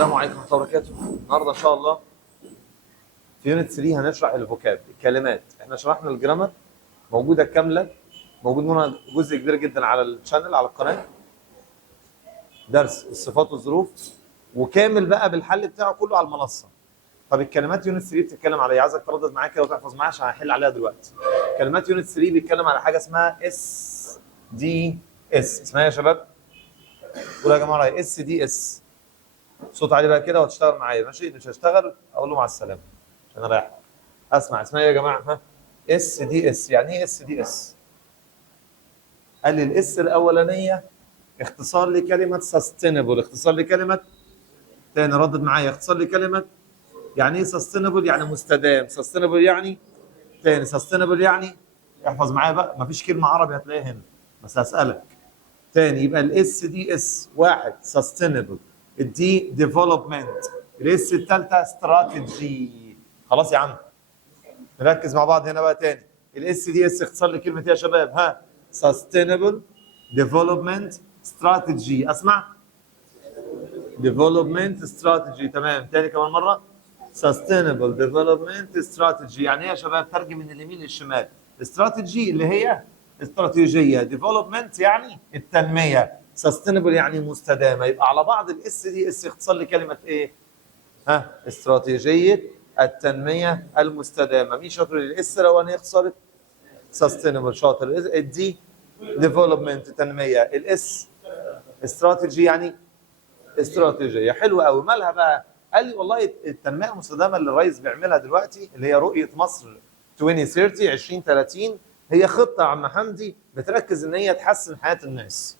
السلام عليكم ورحمة الله وبركاته. النهارده إن شاء الله في يونت 3 هنشرح الفوكاب، الكلمات. إحنا شرحنا الجرامر موجودة كاملة، موجود منها جزء كبير جدا على الشانل، على القناة. درس الصفات والظروف وكامل بقى بالحل بتاعه كله على المنصة. طب الكلمات يونت 3 بتتكلم على إيه؟ عايزك تردد معايا كده وتحفظ معايا عشان هحل عليها دلوقتي. كلمات يونت 3 بيتكلم على حاجة اسمها اس دي اس. اسمها إيه يا شباب؟ قولوا يا جماعة اس دي اس. صوت عالي بقى كده وهتشتغل معايا، ماشي؟ مش هشتغل اقول له مع السلامه عشان اريحك. اسمع، اسمها ايه يا جماعه؟ ها، اس دي اس. يعني ايه اس دي اس؟ قال لي الاس الاولانيه اختصار لكلمه سستينبل. اختصار لكلمه، تاني ردد معايا، اختصار لكلمه يعني ايه سستينبل؟ يعني مستدام. سستينبل يعني، تاني سستينبل يعني، احفظ معايا بقى، مفيش كلمه عربي هتلاقيها هنا بس هسالك تاني. يبقى الاس دي اس واحد سستينبل، الدي ديفلوبمنت، الاس الثالثه استراتيجي. خلاص يا عم، نركز مع بعض هنا بقى تاني. الاس دي اس اختصار لكلمه ايه يا شباب؟ ها، سستينبل ديفلوبمنت استراتيجي. اسمع، ديفلوبمنت استراتيجي. تمام، تاني كمان مره، سستينبل ديفلوبمنت استراتيجي. يعني ايه يا شباب؟ ترجم من اليمين للشمال. استراتيجي اللي هي استراتيجيه، ديفلوبمنت يعني التنميه، سستينبل يعني مستدامه. يبقى على بعض الاس دي اس اختصار لكلمه ايه؟ ها، استراتيجيه التنميه المستدامه. مين شاطر؟ الاس الاولانيه اختصارت سستينبل، شاطر. الدي ديفلوبمنت تنميه، الاس استراتيجي يعني استراتيجيه. حلو قوي. مالها بقى؟ قال لي والله التنميه المستدامه اللي الرئيس بيعملها دلوقتي، اللي هي رؤيه مصر 2030 2030، هي خطه يا عم حمدي بتركز ان هي تحسن حياه الناس.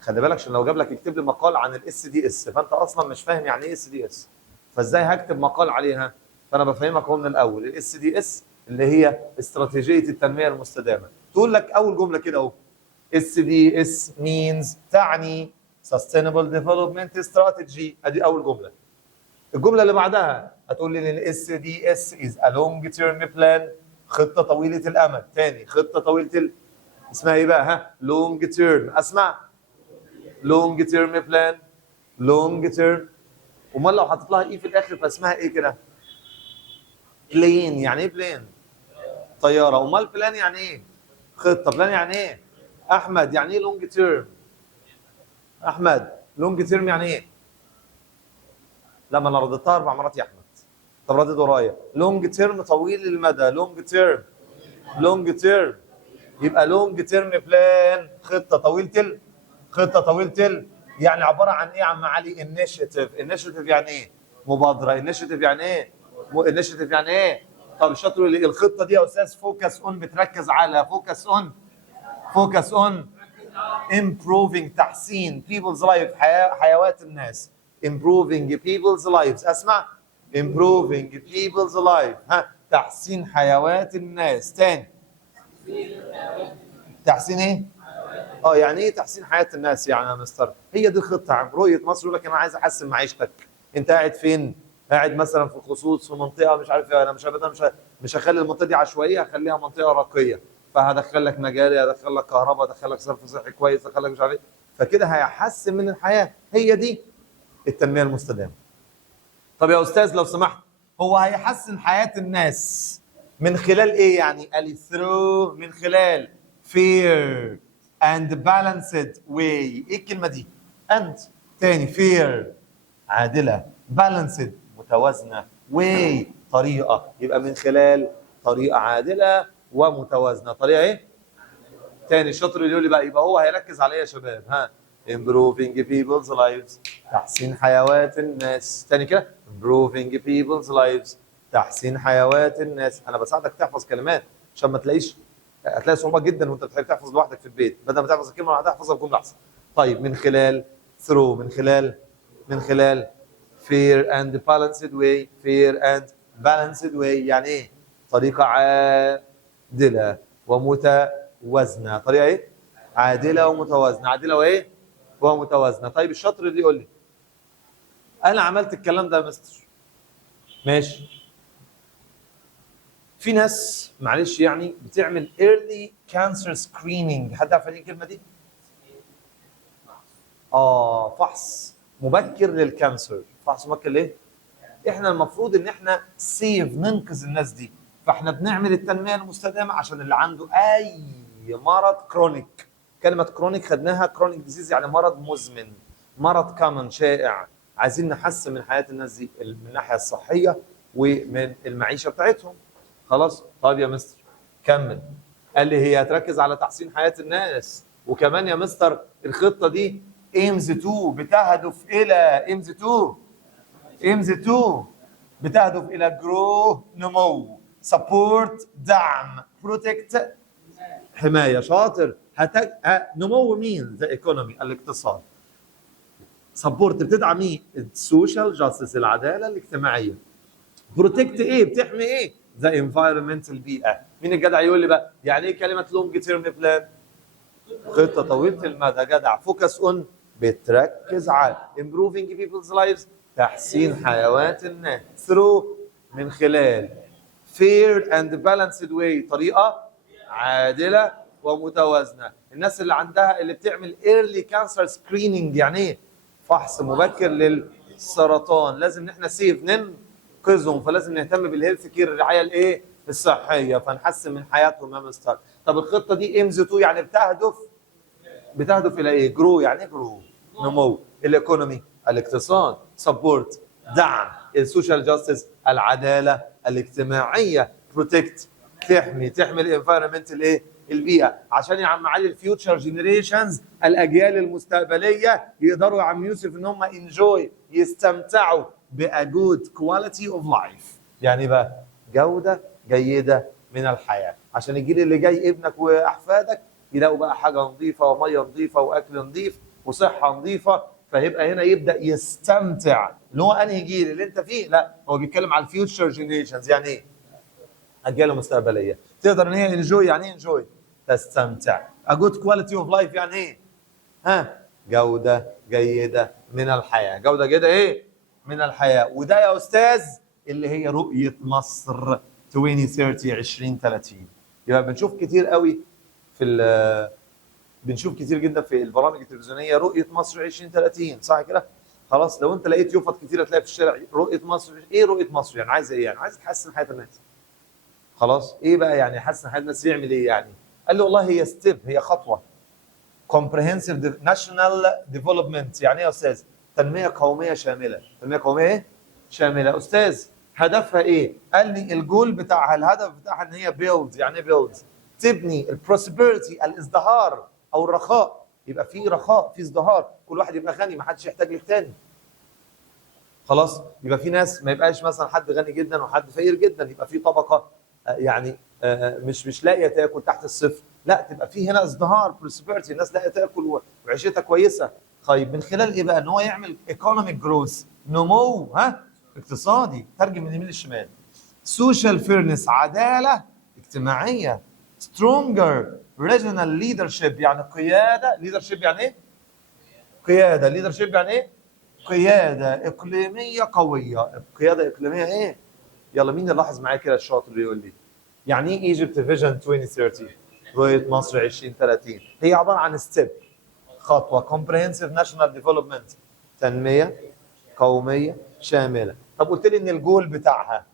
خلي بالك عشان لو جاب لك يكتب لي مقال عن الاس دي اس فانت اصلا مش فاهم يعني ايه اس دي اس، فازاي هكتب مقال عليها؟ فانا بفهمك اهو من الاول. الاس دي اس اللي هي استراتيجيه التنميه المستدامه. تقول لك اول جمله كده اهو، اس دي اس means تعني sustainable development strategy. ادي اول جمله. الجمله اللي بعدها هتقول لي ان الاس دي اس is a long term plan، خطه طويله الامد. تاني، خطه طويله اسمها ايه بقى؟ ها، long term. اسمع، long term plan، long term. امال لو حطيت لها ايه في الاخر فاسمها ايه كده؟ بلين. يعني ايه بلين؟ طياره. امال بلان يعني ايه؟ خطه. بلان يعني ايه؟ احمد يعني ايه لونج تيرم؟ احمد لونج تيرم يعني ايه؟ لما انا رددتها 4 مرات يا احمد. طب ردد ورايا. لونج تيرم طويل المدى، لونج تيرم، لونج تيرم. يبقى لونج تيرم بلان، خطه طويله خطه طويله يعني عباره عن ايه يا عم علي؟ انيشيتيف. انيشيتيف يعني ايه؟ مبادره. انيشيتيف يعني ايه؟ انيشيتيف يعني ايه؟ طب شاطر. الخطه دي يا استاذ فوكس اون، بتركز على فوكس اون، فوكس اون improving تحسين people's life حيوات الناس. improving people's lives. اسمع، improving people's life. ها، تحسين حيوات الناس. تاني، تحسين ايه؟ يعني ايه تحسين حياه الناس يعني يا مستر؟ هي دي الخطه عن رؤيه مصر. يقول لك انا عايز احسن معيشتك. انت قاعد فين؟ قاعد مثلا في خصوص في منطقه مش عارف ايه. انا مش هخلي المنطقه دي عشوائيه، هخليها منطقه راقيه. فهدخل لك مجاري، هدخل لك كهرباء، هدخل لك صرف صحي كويس، هدخل لك مش عارف ايه. فكده هيحسن من الحياه. هي دي التنميه المستدامه. طب يا استاذ لو سمحت، هو هيحسن حياه الناس من خلال ايه يعني؟ قال لي through، من خلال fair and balanced way. ايه الكلمه دي؟ and. تاني، fair عادله، balanced متوازنه، way طريقه. يبقى من خلال طريقه عادله ومتوازنه. طريقه ايه؟ تاني، الشاطر اللي يقول لي بقى، يبقى هو هيركز على ايه يا شباب؟ ها، improving people's lives، تحسين حيوات الناس. تاني كده، improving people's lives، تحسين حيوات الناس. انا بساعدك تحفظ كلمات عشان ما تلاقيش، هتلاقي صعوبه جدا وانت بتحب تحفظ لوحدك في البيت. بدل ما تحفظ الكلمه واحده احفظها بجمله احسن. طيب، من خلال through، من خلال fair and balanced way. fair and balanced way يعني ايه؟ طريقه عادله ومتوازنه. طريقه ايه؟ عادله ومتوازنه. عادله وايه؟ ومتوازنه. طيب الشاطر اللي يقول لي انا عملت الكلام ده يا مستر، ماشي. في ناس معلش يعني بتعمل early cancer screening. حد عارف ايه الكلمه دي؟ فحص مبكر للكانسر. فحص مبكر ليه؟ احنا المفروض ان احنا سيف ننقذ الناس دي، فاحنا بنعمل التنميه المستدامه عشان اللي عنده اي مرض كرونيك. كلمه كرونيك خدناها، كرونيك ديزيز يعني مرض مزمن، مرض كمان شائع، عايزين نحسن من حياه الناس دي من الناحيه الصحيه ومن المعيشه بتاعتهم. خلاص؟ طيب يا مستر كمل. قال لي هي هتركز على تحسين حياه الناس، وكمان يا مستر الخطه دي ايمز 2 بتهدف الى ايمز 2 ايمز 2 بتهدف الى جرو نمو، سبورت دعم، بروتكت حمايه. شاطر. نمو مين؟ ذا ايكونومي الاقتصاد. سبورت بتدعم مين؟ السوشيال جاستس العداله الاجتماعيه. بروتكت ايه؟ بتحمي ايه؟ ذا انفايرمنت البيئه. مين الجدع يقول لي بقى يعني ايه كلمه لونج تيرم بلان؟ خطه طويله المدى. جدع. فوكس اون بتركز على improving people's lives تحسين حياة الناس through من خلال fair and balanced way طريقة عادلة ومتوازنة. الناس اللي عندها اللي بتعمل early cancer screening يعني ايه؟ فحص مبكر للسرطان، لازم احنا سيف ننقذهم، فلازم نهتم بالهيلث كير الرعاية الايه؟ الصحية، فنحسن من حياتهم يا مستر. طب الخطة دي ايمز 2 يعني بتهدف الى ايه؟ جرو يعني ايه جرو؟ نمو. الايكونومي الاقتصاد، سبورت دعم، السوشيال جاستس العداله الاجتماعيه، بروتكت تحمي الانفايرمنت الايه؟ البيئه، عشان يا عم علي الفيوتشر جينيريشنز الاجيال المستقبليه يقدروا يا عم يوسف ان هم انجوي يستمتعوا بأجود كواليتي اوف لايف. يعني بقى جوده جيده من الحياه، عشان الجيل اللي جاي ابنك واحفادك يلاقوا بقى حاجه نظيفه وميه نظيفه واكل نظيف وصحه نظيفه، فهيبقى هنا يبدا يستمتع. اللي هو انهي جيل اللي انت فيه؟ لا هو بيتكلم على الفيوتشر جينيريشنز. يعني ايه؟ اجيال المستقبليه تقدر ان هي انجوي. يعني ايه انجوي؟ تستمتع. A good quality of life يعني ايه؟ جوده جيده من الحياه. جوده جيده ايه؟ من الحياه. وده يا استاذ اللي هي رؤيه مصر 2030 2030. يبقى بنشوف كتير قوي بنشوف كتير جدا في البرامج التلفزيونيه رؤيه مصر 2030 صح كده؟ خلاص لو انت لقيت يوفط كتير هتلاقي في الشارع رؤيه مصر. ايه رؤيه مصر؟ يعني عايز ايه؟ يعني عايز تحسن حياه الناس. خلاص ايه بقى يعني حسن حياه الناس يعمل ايه يعني؟ قال لي والله هي ستيب، هي خطوه comprehensive national development. يعني ايه يا استاذ؟ تنميه قوميه شامله. تنميه قوميه ايه؟ شامله. استاذ هدفها ايه؟ قال لي الجول بتاعها، الهدف بتاعها ان هي build. يعني ايه build؟ تبني البروسبرتي الازدهار او الرخاء. يبقى في رخاء، في ازدهار، كل واحد يبقى غني ما حدش يحتاج للتاني. خلاص يبقى في ناس ما يبقاش مثلا حد غني جدا وحد فقير جدا، يبقى في طبقه يعني مش لاقيه تاكل تحت الصفر، لا تبقى في هنا ازدهار بروسبرتي، الناس لاقيه تاكل وعيشتها كويسه. طيب من خلال ايه بقى؟ ان هو يعمل ايكونوميك جروث، نمو اقتصادي. ترجم من اليمين للشمال. سوشيال فيرنس عداله اجتماعيه. سترونجر ريجونال ليدرشيب يعني قياده. ليدرشيب يعني ايه؟ قياده. ليدرشيب يعني ايه؟ قياده اقليميه قويه. قياده اقليميه ايه؟ يلا مين يلاحظ معايا كده الشاطر اللي يقول لي يعني ايه ايجيبت فيجن 2030 رؤيه مصر 2030؟ هي عباره عن ستيب، خطوه كومبريهنسيف ناشونال ديفلوبمنت، تنميه قوميه شامله. طب قلت لي ان الجول بتاعها،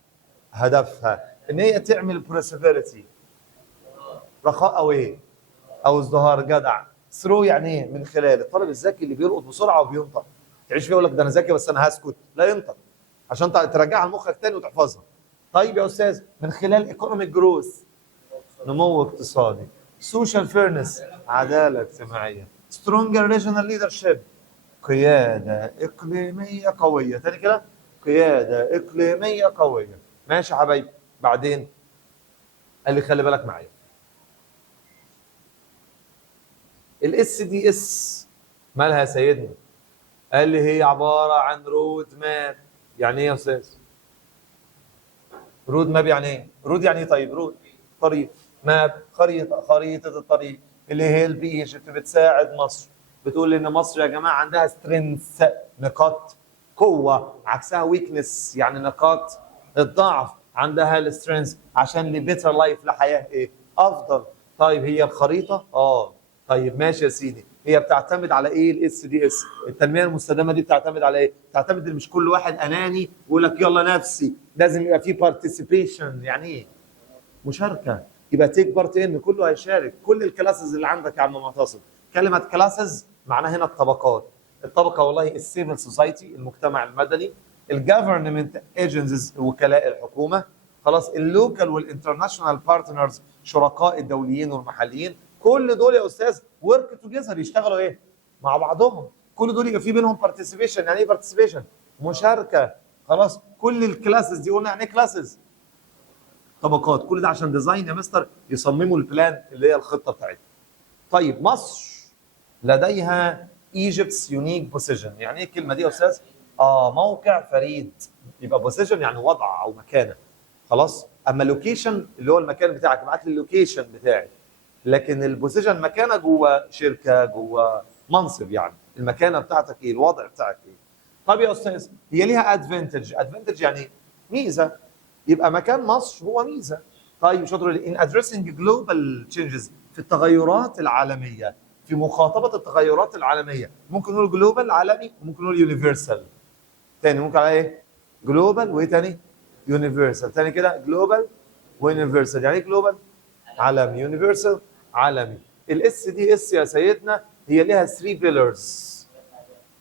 هدفها ان هي تعمل بروسبرتي، رخاء او ايه؟ او ازدهار. جدع. ثرو يعني ايه؟ من خلال. الطالب الذكي اللي بيلقط بسرعه وبينطق تعيش فيه يقول لك ده انا ذكي بس انا هسكت، لا ينطق عشان ترجعها لمخك تاني وتحفظها. طيب يا استاذ من خلال ايكونوميك جروث، نمو اقتصادي. سوشيال فيرنس عداله اجتماعيه. سترونجر ريجونال ليدرشيب قياده اقليميه قويه. تاني كده قياده اقليميه قويه. ماشي يا حبايبي. بعدين قال لي خلي بالك معايا الاس دي اس مالها يا سيدنا؟ قال لي هي عباره عن رود ماب. يعني ايه يا استاذ؟ رود ماب يعني ايه؟ رود يعني ايه؟ طيب رود طريق، ماب خريطه الطريق اللي هي ايجيبت بتساعد مصر. بتقول ان مصر يا جماعه عندها سترينث نقاط قوه، عكسها ويكنس يعني نقاط الضعف. عندها السترينث عشان لبيتر لايف لحياه ايه؟ افضل. طيب هي الخريطه طيب ماشي يا سيدي. هي بتعتمد على ايه؟ الاس دي اس. التنميه المستدامه دي بتعتمد على ايه؟ بتعتمد ان مش كل واحد اناني ويقول لك يلا نفسي، لازم يبقى في بارتيسيبيشن. يعني ايه؟ مشاركه. يبقى تيك بارت ان، كله هيشارك. كل الكلاسز اللي عندك يا عم معتصم، كلمه كلاسز معناها هنا الطبقات. الطبقه والله السيفل سوسايتي، المجتمع المدني، الجفرنمنت ايجنسيز، وكلاء الحكومه، خلاص، اللوكال والانترناشونال بارتنرز، شركاء الدوليين والمحليين. كل دول يا استاذ ورك توجذر، يشتغلوا ايه؟ مع بعضهم. كل دول يبقى في بينهم بارتيسيبيشن. يعني ايه بارتيسيبيشن؟ مشاركه. خلاص، كل الكلاسز دي قلنا يعني ايه كلاسز؟ طبقات. كل ده عشان ديزاين يا مستر يصمموا البلان اللي هي الخطه بتاعتهم. طيب مصر لديها ايجيبتس يونيك بوزيشن. يعني ايه الكلمه دي يا استاذ؟ موقع فريد. يبقى بوزيشن يعني وضع او مكانه. خلاص. اما لوكيشن اللي هو المكان بتاعك، ابعت لي اللوكيشن بتاعي. لكن البوزيشن مكانه جوه شركه، جوه منصب. يعني المكانه بتاعتك ايه؟ الوضع بتاعك ايه؟ طب يا استاذ هي ليها ادفانتج. ادفانتج يعني ميزه. يبقى مكان مصر هو ميزه. طيب شاطر. ان ادريسنج جلوبال تشينجز، في التغيرات العالميه، في مخاطبه التغيرات العالميه. ممكن نقول جلوبال عالمي، وممكن نقول يونيفرسال. تاني ممكن على ايه؟ جلوبال وايه تاني؟ يونيفرسال. تاني كده جلوبال ويونيفرسال. يعني ايه جلوبال؟ عالمي. يونيفرسال عالمي. الاس دي اس يا سيدنا هي لها 3 بيلرز،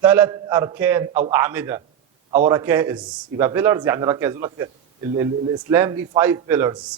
3 اركان او اعمده او ركائز. يبقى بيلرز يعني ركائز. يقول لك الاسلام ليه 5 بيلرز.